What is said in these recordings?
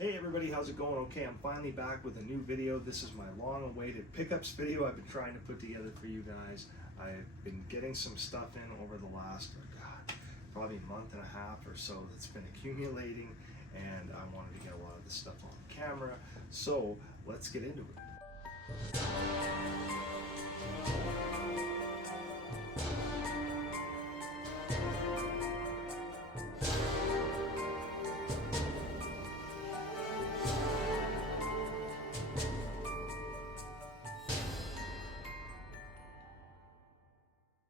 Hey everybody, how's it going? Okay, I'm finally back with a new video. This is my long-awaited pickups video I've been trying to put together for you guys. I've been getting some stuff in over the last, probably a month and a half or so that's been accumulating, and I wanted to get a lot of this stuff on camera. So let's get into it.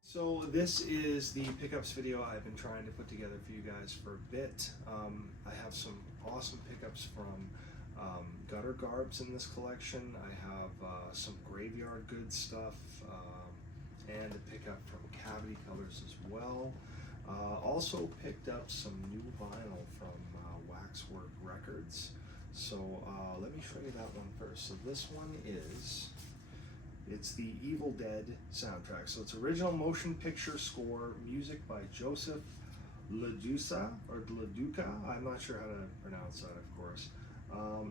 So this is the pickups video I've been trying to put together for you guys for a bit. I have some awesome pickups from Garbs in this collection. I have some graveyard goods stuff and a pickup from Cavity Colors as well. Also picked up some new vinyl from Waxwork Records. So let me show you that one first. So this one it's the Evil Dead soundtrack. So it's original motion picture score, music by Joseph Laduca, I'm not sure how to pronounce that, of course.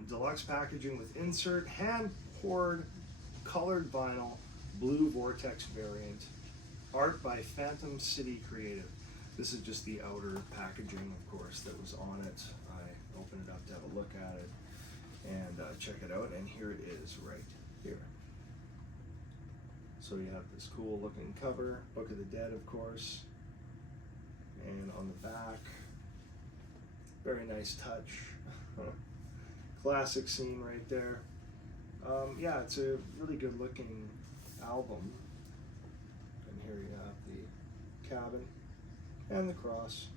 Deluxe packaging with insert, hand poured colored vinyl, blue vortex variant, art by Phantom City Creative. This is just the outer packaging, of course, that was on it. I opened it up to have a look at it and check it out, and here it is right here. So you have this cool looking cover, Book of the Dead, of course, and on the back, very nice touch. Classic scene right there. Yeah, it's a really good looking album. And here you have the cabin and the cross.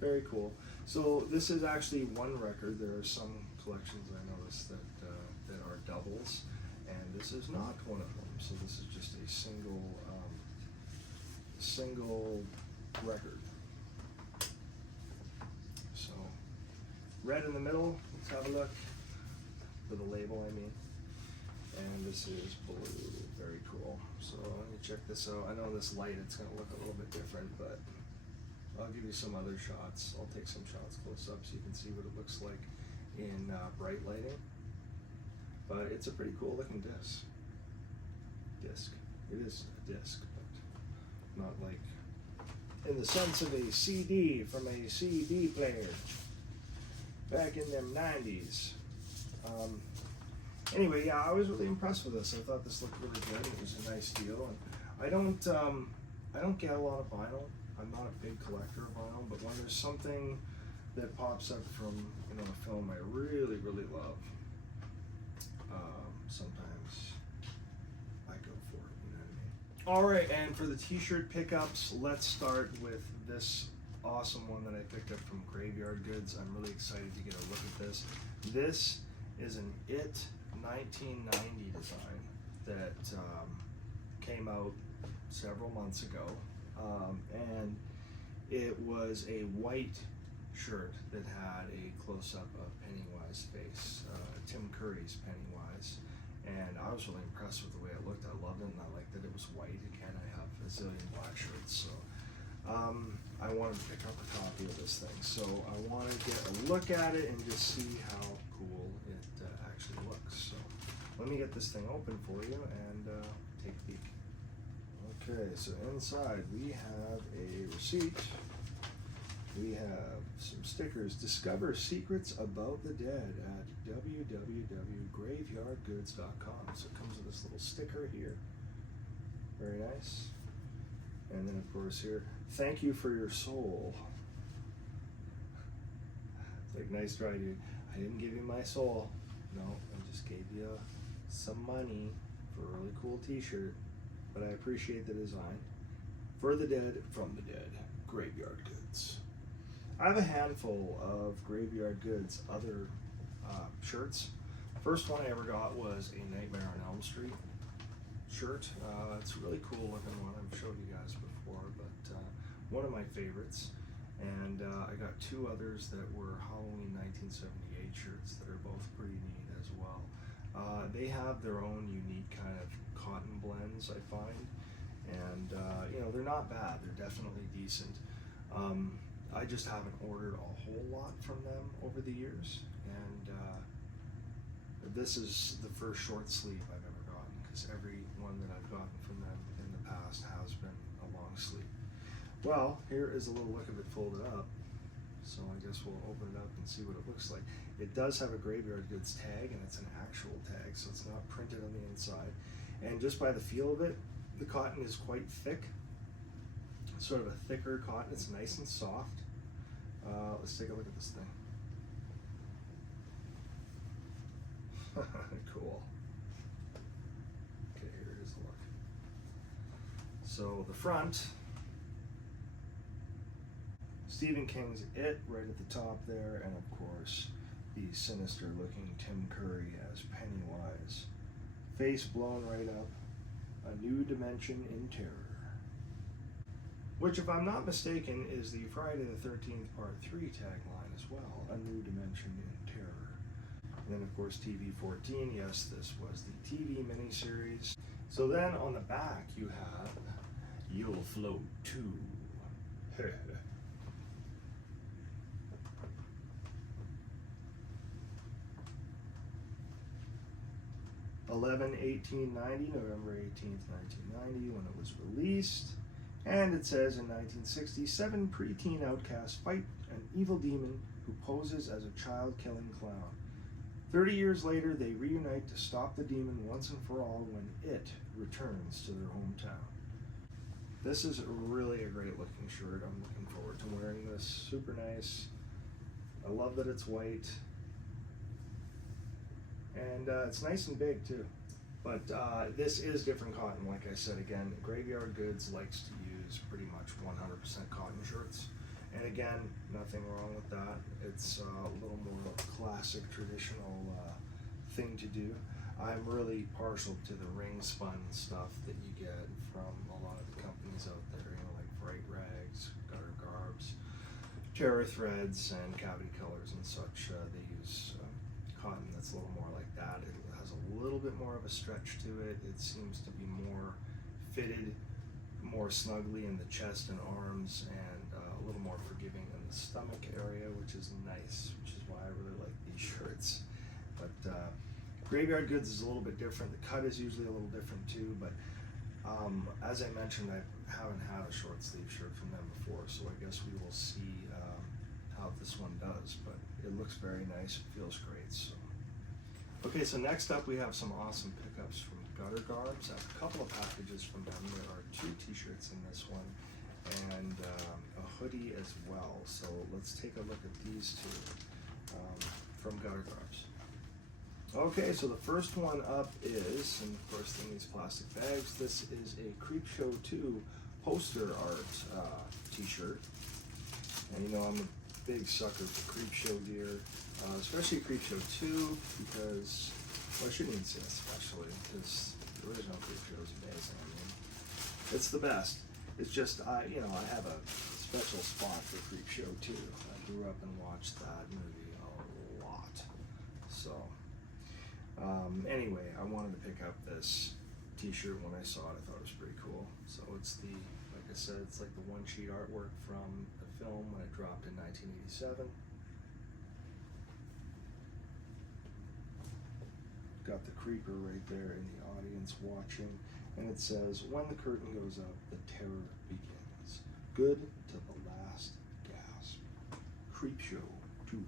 Very cool. So this is actually one record. There are some collections I noticed that are doubles, and this is not one of them. So this is just a single record. So red in the middle, let's have a look for the label, I mean. And this is blue, very cool. So let me check this out. I know this light, it's gonna look a little bit different, but I'll give you some other shots. I'll take some shots close up so you can see what it looks like in bright lighting. But it's a pretty cool looking disc. It is a disc, but not like in the sense of a CD from a CD player back in them 90s. Anyway, yeah, I was really impressed with this. I thought this looked really good. It was a nice deal, and I don't get a lot of vinyl. I'm not a big collector of vinyl, but when there's something that pops up from a film I really love, sometimes I go for it, you know what I mean? All right, and for the t-shirt pickups, let's start with this awesome one that I picked up from Graveyard Goods. I'm really excited to get a look at this. This is an EDII 1990 design that came out several months ago, and it was a white shirt that had a close-up of Pennywise face, Tim Curry's Pennywise, and I was really impressed with the way it looked. I loved it, and I liked that it was white. Again, I have a zillion black shirts, so I wanted to pick up a copy of this thing. So I want to get a look at it and just see how cool it actually looks. So let me get this thing open for you and take a peek. Okay, so inside we have a receipt. We have some stickers. Discover secrets about the dead at www.graveyardgoods.com. So it comes with this little sticker here. Very nice. And then of course here, thank you for your soul. It's like, nice try, dude. I didn't give you my soul. No, I just gave you some money for a really cool t-shirt. But I appreciate the design. For the dead, from the dead, Graveyard Goods. I have a handful of Graveyard Goods other shirts. First one I ever got was a Nightmare on Elm Street shirt. It's a really cool looking one. I've showed you guys before, but one of my favorites. And I got two others that were Halloween 1978 shirts that are both pretty neat as well. They have their own unique kind of cotton blends, I find, and they're not bad. They're definitely decent. I just haven't ordered a whole lot from them over the years, and this is the first short sleeve I've ever gotten, because every one that I've gotten from them in the past has been a long sleeve. Well, here is a little look of it folded up, so I guess we'll open it up and see what it looks like. It does have a Graveyard Goods tag, and it's an actual tag, so it's not printed on the inside. And just by the feel of it, the cotton is quite thick, sort of a thicker cotton. It's nice and soft. Let's take a look at this thing. Cool. Okay, here is the look. So the front, Stephen King's It right at the top there, and of course the sinister looking Tim Curry as Pennywise. Face blown right up. A new dimension in terror. Which, if I'm not mistaken, is the Friday the 13th Part 3 tagline as well. A new dimension in terror. And then, of course, TV-14. Yes, this was the TV miniseries. So then on the back you have You'll Float Too. 11/18/90, November 18th, 1990, when it was released. And it says, in 1967, preteen outcasts fight an evil demon who poses as a child-killing clown. 30 years later, they reunite to stop the demon once and for all when it returns to their hometown. This is really a great looking shirt. I'm looking forward to wearing this. Super nice. I love that it's white. And it's nice and big too. But this is different cotton, like I said again. Graveyard Goods likes to use pretty much 100% cotton shirts. And again, nothing wrong with that. It's a little more classic, traditional thing to do. I'm really partial to the ring spun stuff that you get from a lot of the companies out there, you know, like Bright Rags, Garbs, Terror Threads, and Cavity Colors and such. They use cotton that's a little more like that. It has a little bit more of a stretch to it. It seems to be more fitted, more snugly in the chest and arms, and a little more forgiving in the stomach area, which is nice, which is why I really like these shirts. But Graveyard Goods is a little bit different. The cut is usually a little different too, but as I mentioned, I haven't had a short sleeve shirt from them before, so I guess we will see how this one does, but it looks very nice. It feels great. So, okay, so next up we have some awesome pickups from Garbs. I have a couple of packages from them. There are 2 t-shirts in this one, and a hoodie as well. So let's take a look at these 2 from Garbs. Okay, so the first one up is, and of course in these plastic bags, this is a Creepshow 2 poster art t-shirt. And you know, I'm a big sucker for Creepshow gear, especially Creepshow 2, because, well, I shouldn't even say especially, because the original Creepshow is amazing. I mean, it's the best. It's just, you know, I have a special spot for Creepshow 2. I grew up and watched that movie a lot. So, anyway, I wanted to pick up this t-shirt when I saw it. I thought it was pretty cool. So it's the, like I said, it's like the one-sheet artwork from the film when it dropped in 1987. Got the creeper right there in the audience watching, and it says, when the curtain goes up, the terror begins. Good to the last gasp. Creepshow 2.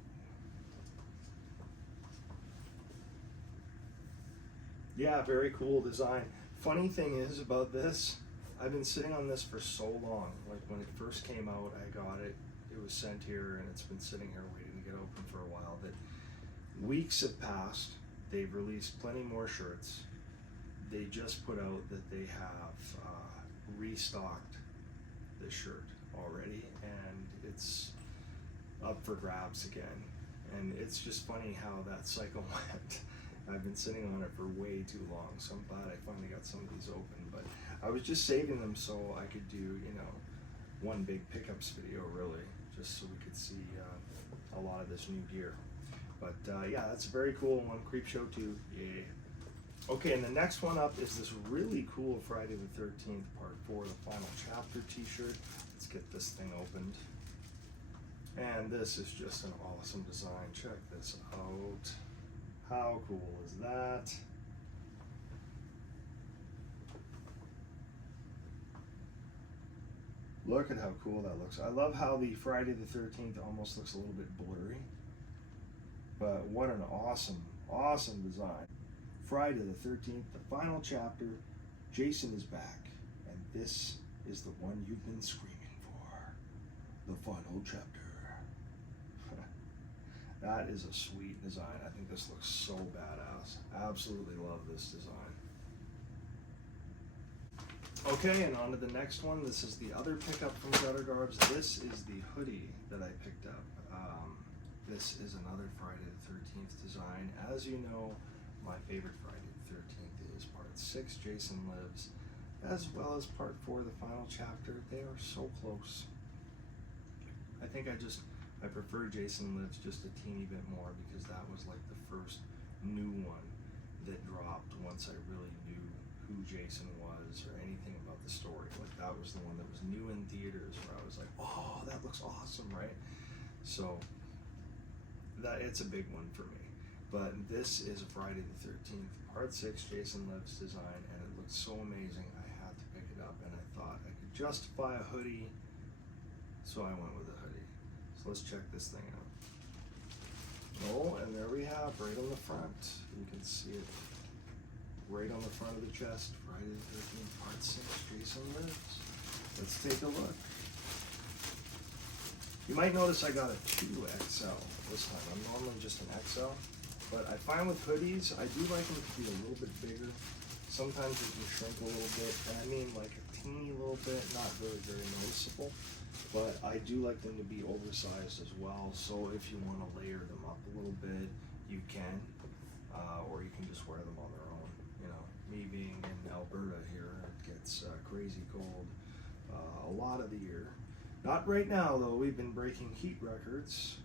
Yeah, very cool design. Funny thing is about this, I've been sitting on this for so long. Like when it first came out, I got it. It was sent here, and it's been sitting here waiting to get open for a while. That weeks have passed. They've released plenty more shirts. They just put out that they have restocked this shirt already, and it's up for grabs again. And it's just funny how that cycle went. I've been sitting on it for way too long, so I'm glad I finally got some of these open. But I was just saving them so I could do, you know, one big pickups video, really, just so we could see a lot of this new gear. But yeah, that's a very cool one. Creepshow 2, yay. Okay, and the next one up is this really cool Friday the 13th Part 4, the final chapter t-shirt. Let's get this thing opened. And this is just an awesome design. Check this out. How cool is that? Look at how cool that looks. I love how the Friday the 13th almost looks a little bit blurry. But what an awesome, awesome design. Friday the 13th, the final chapter. Jason is back. And this is the one you've been screaming for. The final chapter. That is a sweet design. I think this looks so badass. Absolutely love this design. Okay, and on to the next one. This is the other pickup from Garbs. This is the hoodie that I picked up. This is another Friday the 13th design. As you know, my favorite Friday the 13th is part 6, Jason Lives, as well as part 4, the final chapter. They are so close. I think I prefer Jason Lives just a teeny bit more because that was like the first new one that dropped once I really knew who Jason was or anything about the story. Like that was the one that was new in theaters where I was like, oh, that looks awesome, right? So that it's a big one for me. But this is Friday the 13th, part 6, Jason Lives design, and it looks so amazing. I had to pick it up, and I thought I could justify a hoodie, so I went with a hoodie. So let's check this thing out. Oh, and there we have, right on the front. You can see it right on the front of the chest. Friday the 13th, part 6, Jason Lives. Let's take a look. You might notice I got a 2XL this time. I'm normally just an XL, but I find with hoodies, I do like them to be a little bit bigger. Sometimes they can shrink a little bit, and I mean like a teeny little bit, not very, very noticeable, but I do like them to be oversized as well. So if you want to layer them up a little bit, you can, or you can just wear them on their own. You know, me being in Alberta here, it gets crazy cold a lot of the year. Not right now though, we've been breaking heat records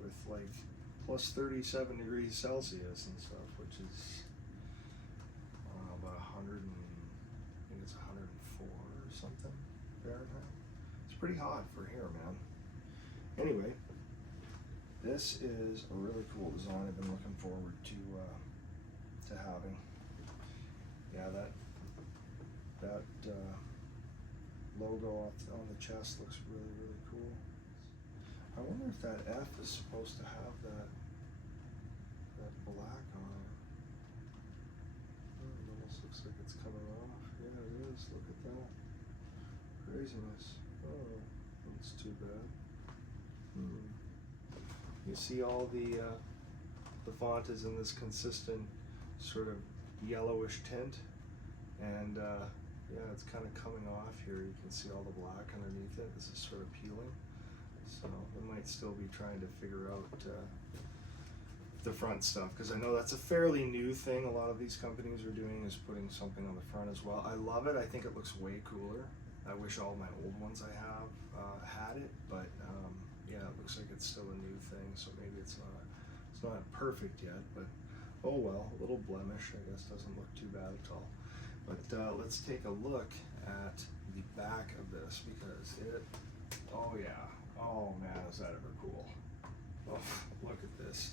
with like plus 37 degrees Celsius and stuff, which is about 100 and, I think it's 104 or something Fahrenheit. It's pretty hot for here, man. Anyway, this is a really cool design I've been looking forward to having. Yeah, that logo on the chest looks really, really cool. I wonder if that F is supposed to have that black on it. Oh, it almost looks like it's coming off. Yeah, it is. Look at that. Craziness. Oh, that's too bad. You see all the font is in this consistent sort of yellowish tint, and yeah, it's kind of coming off here. You can see all the black underneath it. This is sort of peeling. So I might still be trying to figure out the front stuff, because I know that's a fairly new thing a lot of these companies are doing, is putting something on the front as well. I love it. I think it looks way cooler. I wish all my old ones I have had it, but yeah, it looks like it's still a new thing, so maybe it's not perfect yet, but oh well, a little blemish, I guess, doesn't look too bad at all. But let's take a look at the back of this, because oh yeah, oh man, is that ever cool. Oh, look at this.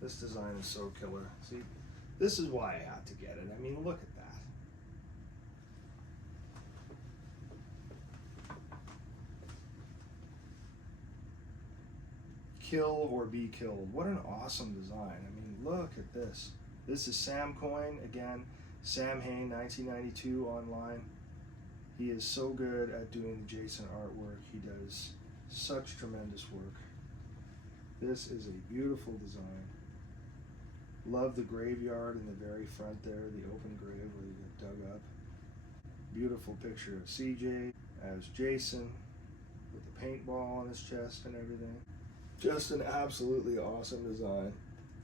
This design is so killer. See, this is why I had to get it. I mean, look at that. Kill or be killed. What an awesome design. I mean, look at this. This is Sam Coyne, again, Sam Hain, 1992 online. He is so good at doing the Jason artwork. He does such tremendous work. This is a beautiful design. Love the graveyard in the very front there, the open grave where you get dug up. Beautiful picture of CJ as Jason with the paintball on his chest and everything. Just an absolutely awesome design.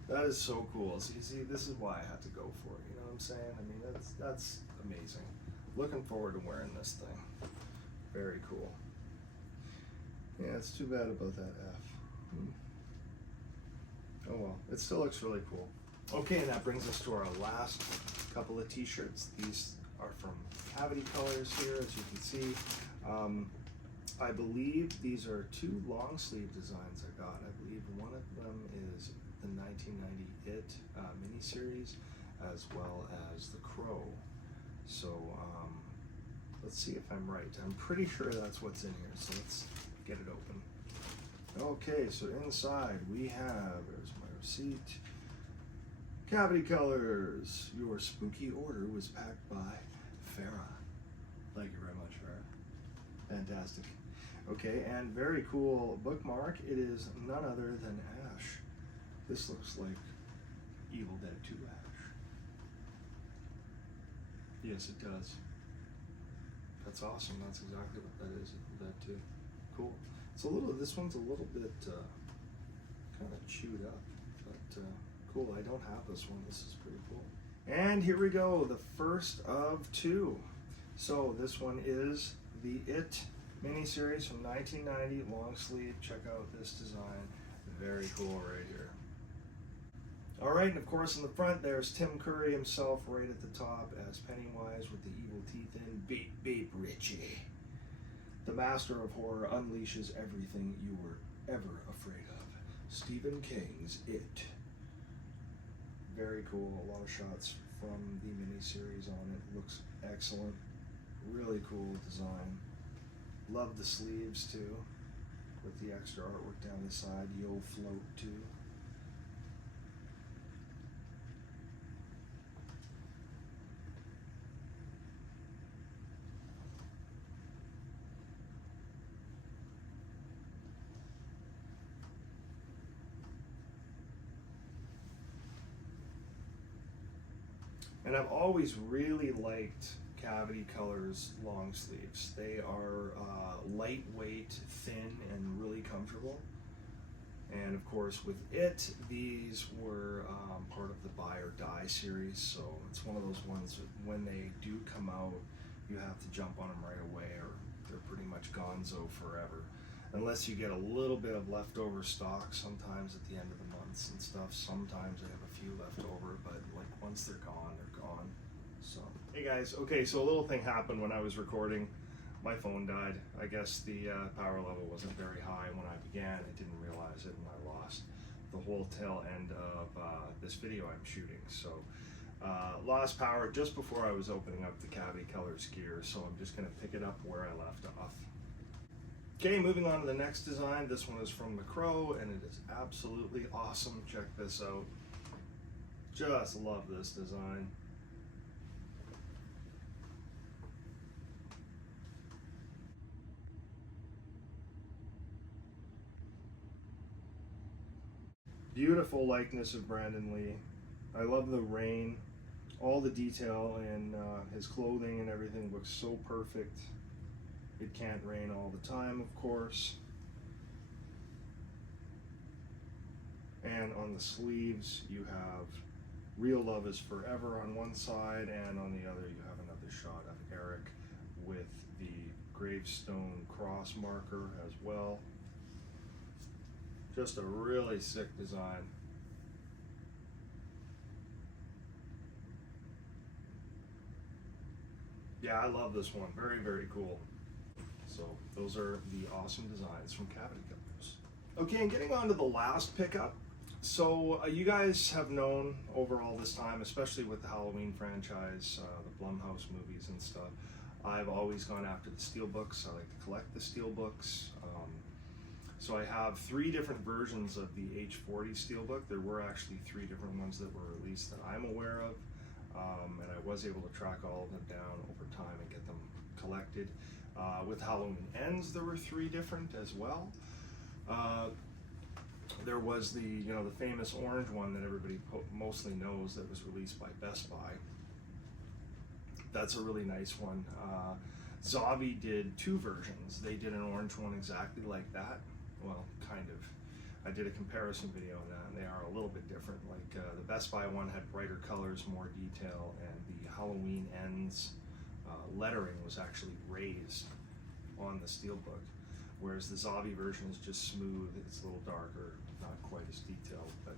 That is so cool. So you see, this is why I had to go for it. You know what I'm saying? I mean, that's amazing. Looking forward to wearing this thing. Very cool. Yeah, it's too bad about that F. Oh well, it still looks really cool. Okay, and that brings us to our last couple of t-shirts. These are from Cavity Colors here, as you can see. I believe these are two long sleeve designs I got. I believe one of them is the 1990 EDII miniseries, as well as the Crow. So let's see if I'm right. I'm pretty sure that's what's in here, so let's get it open. Okay, so inside we have, there's my receipt. Cavity Colors. Your spooky order was packed by Farah. Thank you very much, Farah. Fantastic. Okay, and very cool bookmark. It is none other than Ash. This looks like Evil Dead 2 Ash. Yes, it does. That's awesome. That's exactly what that is. Evil Dead 2. Cool. It's a little. This one's a little bit kind of chewed up, but cool. I don't have this one. This is pretty cool. And here we go. The first of two. So this one is the EDII miniseries from 1990, long sleeve. Check out this design. Very cool right here. All right, and of course in the front there's Tim Curry himself right at the top as Pennywise with the evil teeth in. Beep, beep, Richie. The master of horror unleashes everything you were ever afraid of. Stephen King's It. Very cool. A lot of shots from the miniseries on it. Looks excellent. Really cool design. Love the sleeves too, with the extra artwork down the side. Yo float too. And I've always really liked Cavity Colors long sleeves. They are lightweight, thin, and really comfortable. And of course with it, these were part of the Buy or Die series, so it's one of those ones that when they do come out, you have to jump on them right away or they're pretty much gonzo forever. Unless you get a little bit of leftover stock sometimes at the end of the months and stuff. Sometimes I have a few left over, but like once they're gone, they're gone. So, hey guys, okay, so a little thing happened when I was recording. My phone died. I guess the power level wasn't very high when I began. I didn't realize it and I lost the whole tail end of this video I'm shooting. So, lost power just before I was opening up the Cavity Colors gear, so I'm just gonna pick it up where I left off. Okay, moving on to the next design. This one is from the Crow, and it is absolutely awesome. Check this out. Just love this design. Beautiful likeness of Brandon Lee. I love the rain. All the detail in his clothing and everything looks so perfect. It can't rain all the time, of course. And on the sleeves, you have Real Love is Forever on one side, and on the other, you have another shot of Eric with the gravestone cross marker as well. Just a really sick design. Yeah, I love this one. Very, very cool. So those are the awesome designs from Cavity Colors. Okay, and getting on to the last pickup. So you guys have known over all this time, especially with the Halloween franchise, the Blumhouse movies and stuff, I've always gone after the Steelbooks. I like to collect the Steelbooks. So I have 3 different versions of the H40 Steelbook. There were actually 3 different ones that were released that I'm aware of. And I was able to track all of them down over time and get them collected. With Halloween Ends, there were 3 different as well. There was the famous orange one that everybody mostly knows that was released by Best Buy. That's a really nice one. Zavi did 2 versions. They did an orange one exactly like that. Well, kind of. I did a comparison video on that, and they are a little bit different. Like the Best Buy one had brighter colors, more detail, and the Halloween Ends lettering was actually raised on the Steelbook, whereas the Zavi version is just smooth. It's a little darker, not quite as detailed. But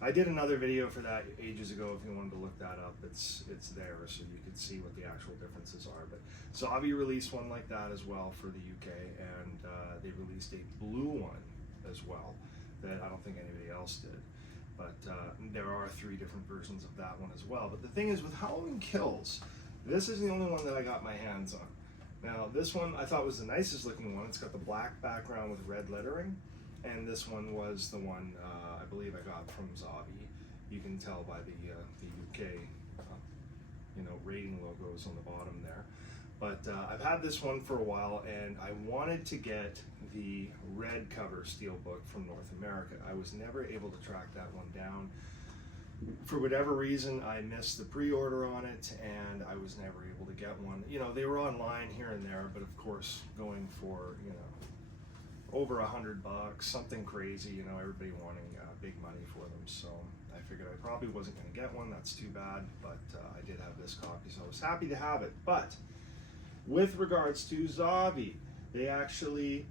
I did another video for that ages ago. If you wanted to look that up, it's there, so you can see what the actual differences are. But Zavvi released one like that as well for the UK, and they released a blue one as well that I don't think anybody else did. But there are 3 different versions of that one as well. But the thing is, with Halloween Kills, this is the only one that I got my hands on. Now, this one I thought was the nicest looking one. It's got the black background with red lettering, and this one was the one I believe I got from Zavvi. You can tell by the UK, rating logos on the bottom there. But I've had this one for a while, and I wanted to get the red cover Steelbook from North America. I was never able to track that one down. For whatever reason, I missed the pre-order on it, and I was never able to get one. They were online here and there, but of course, going for, over $100, something crazy, everybody wanting big money for them. So I figured I probably wasn't going to get one. That's too bad, but I did have this copy, so I was happy to have it. But with regards to Zavvi, they actually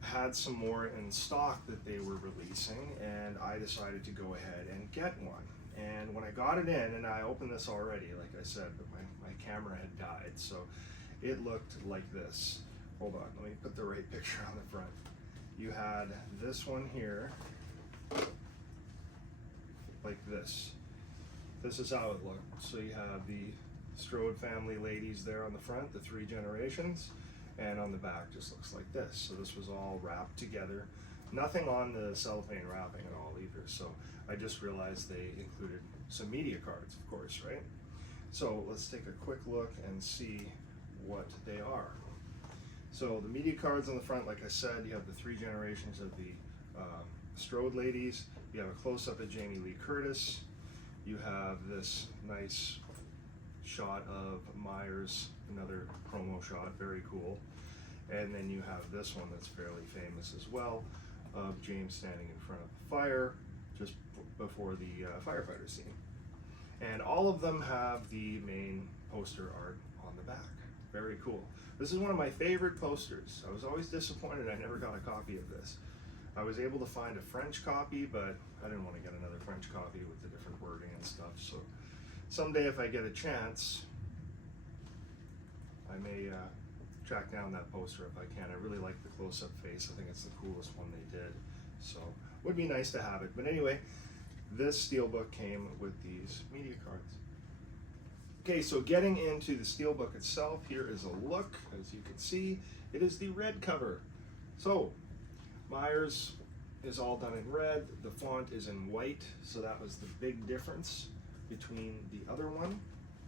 had some more in stock that they were releasing, and I decided to go ahead and get one. And when I got it in, and I opened this already, like I said, but my camera had died, so it looked like this. Hold on, let me put the right picture on the front. You had this one here, like this. This is how it looked. So you have the Strode family ladies there on the front, the 3 generations, and on the back just looks like this. So this was all wrapped together. Nothing on the cellophane wrapping at all either. So I just realized they included some media cards, of course, right? So let's take a quick look and see what they are. So the media cards on the front, like I said, you have the 3 generations of the Strode ladies. You have a close-up of Jamie Lee Curtis. You have this nice shot of Myers, another promo shot, very cool. And then you have this one that's fairly famous as well, of James standing in front of the fire just before the firefighter scene. And all of them have the main poster art on the back. Very cool. This is one of my favorite posters. I was always disappointed I never got a copy of this. I was able to find a French copy, but I didn't want to get another French copy with the different wording and stuff. So someday if I get a chance, I may track down that poster if I can. I really like the close-up face. I think it's the coolest one they did. So would be nice to have it. But anyway, this Steelbook came with these media cards. Okay, so getting into the Steelbook itself, here is a look. As you can see, it is the red cover. So Myers is all done in red. The font is in white, so that was the big difference between the other one.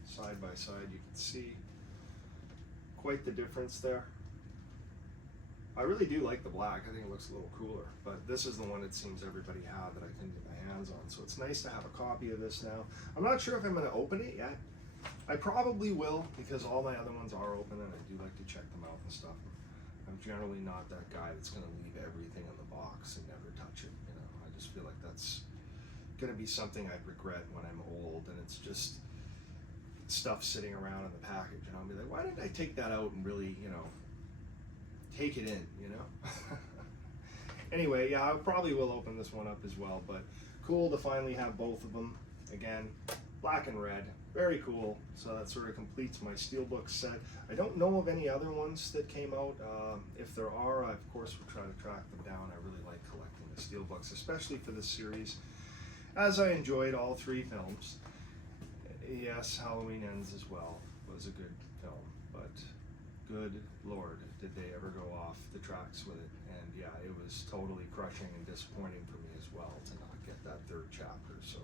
Side by side, you can see quite the difference there. I really do like the black. I think it looks a little cooler, but this is the one it seems everybody had that I couldn't get my hands on. So it's nice to have a copy of this now. I'm not sure if I'm going to open it yet. I probably will, because all my other ones are open and I do like to check them out and stuff. I'm generally not that guy that's going to leave everything in the box and never touch it. I just feel like that's going to be something I'd regret when I'm old and it's just stuff sitting around in the package, and I'll be like, why didn't I take that out and really, take it in, Anyway, yeah, I probably will open this one up as well, but cool to finally have both of them. Again, black and red, very cool. So that sort of completes my Steelbook set. I don't know of any other ones that came out. If there are, I of course will try to track them down. I really like collecting the Steelbooks, especially for this series, as I enjoyed all 3 films. Yes, Halloween Ends as well was a good film, but good Lord, did they ever go off the tracks with it. And yeah, it was totally crushing and disappointing for me as well to not get that 3rd chapter. So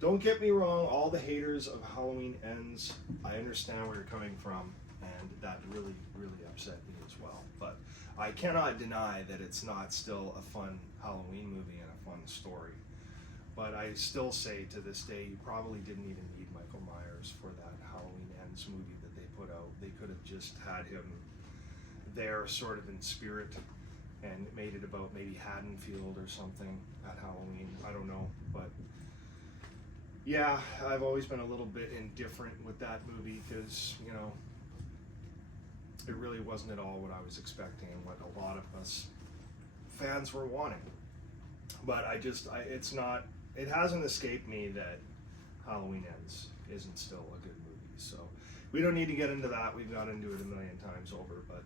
don't get me wrong, all the haters of Halloween Ends, I understand where you're coming from, and that really, really upset me as well. But I cannot deny that it's not still a fun Halloween movie and a fun story. But I still say to this day, you probably didn't even need Michael Myers for that Halloween Ends movie that they put out. They could have just had him there sort of in spirit and made it about maybe Haddonfield or something at Halloween. I don't know, but yeah, I've always been a little bit indifferent with that movie because, it really wasn't at all what I was expecting and what a lot of us fans were wanting. But it's not it hasn't escaped me that Halloween Ends isn't still a good movie. So we don't need to get into that. We've got into it a million times over, but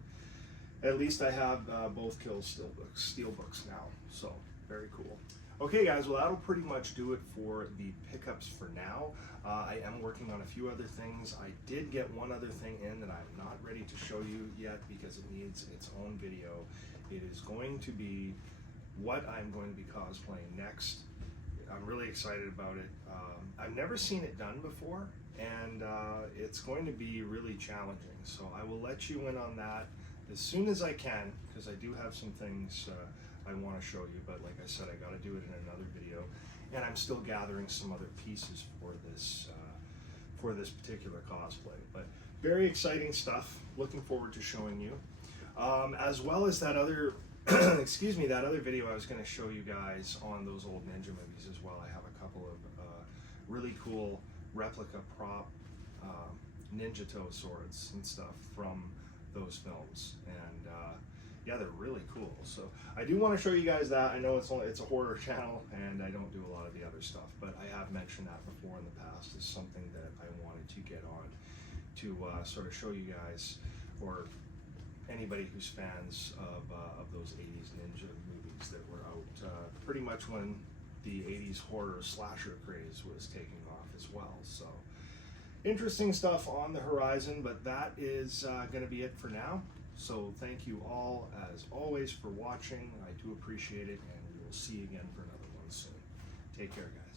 at least I have both Kills Steelbooks now. So very cool. Okay guys, well that'll pretty much do it for the pickups for now. I am working on a few other things. I did get one other thing in that I'm not ready to show you yet because it needs its own video. It is going to be what I'm going to be cosplaying next. I'm really excited about it. I've never seen it done before, and it's going to be really challenging. So I will let you in on that as soon as I can, because I do have some things I want to show you, but like I said, I got to do it in another video, and I'm still gathering some other pieces for this particular cosplay. But very exciting stuff. Looking forward to showing you, as well as that other excuse me, that other video I was going to show you guys on those old ninja movies as well. I have a couple of really cool replica prop ninja toe swords and stuff from those films, and yeah, they're really cool. So I do want to show you guys that. I know it's a horror channel and I don't do a lot of the other stuff, but I have mentioned that before in the past as something that I wanted to get on to sort of show you guys, or anybody who's fans of those 80s ninja movies that were out pretty much when the 80s horror slasher craze was taking off as well. So interesting stuff on the horizon, but that is going to be it for now. So thank you all, as always, for watching. I do appreciate it, and we will see you again for another one soon. Take care, guys.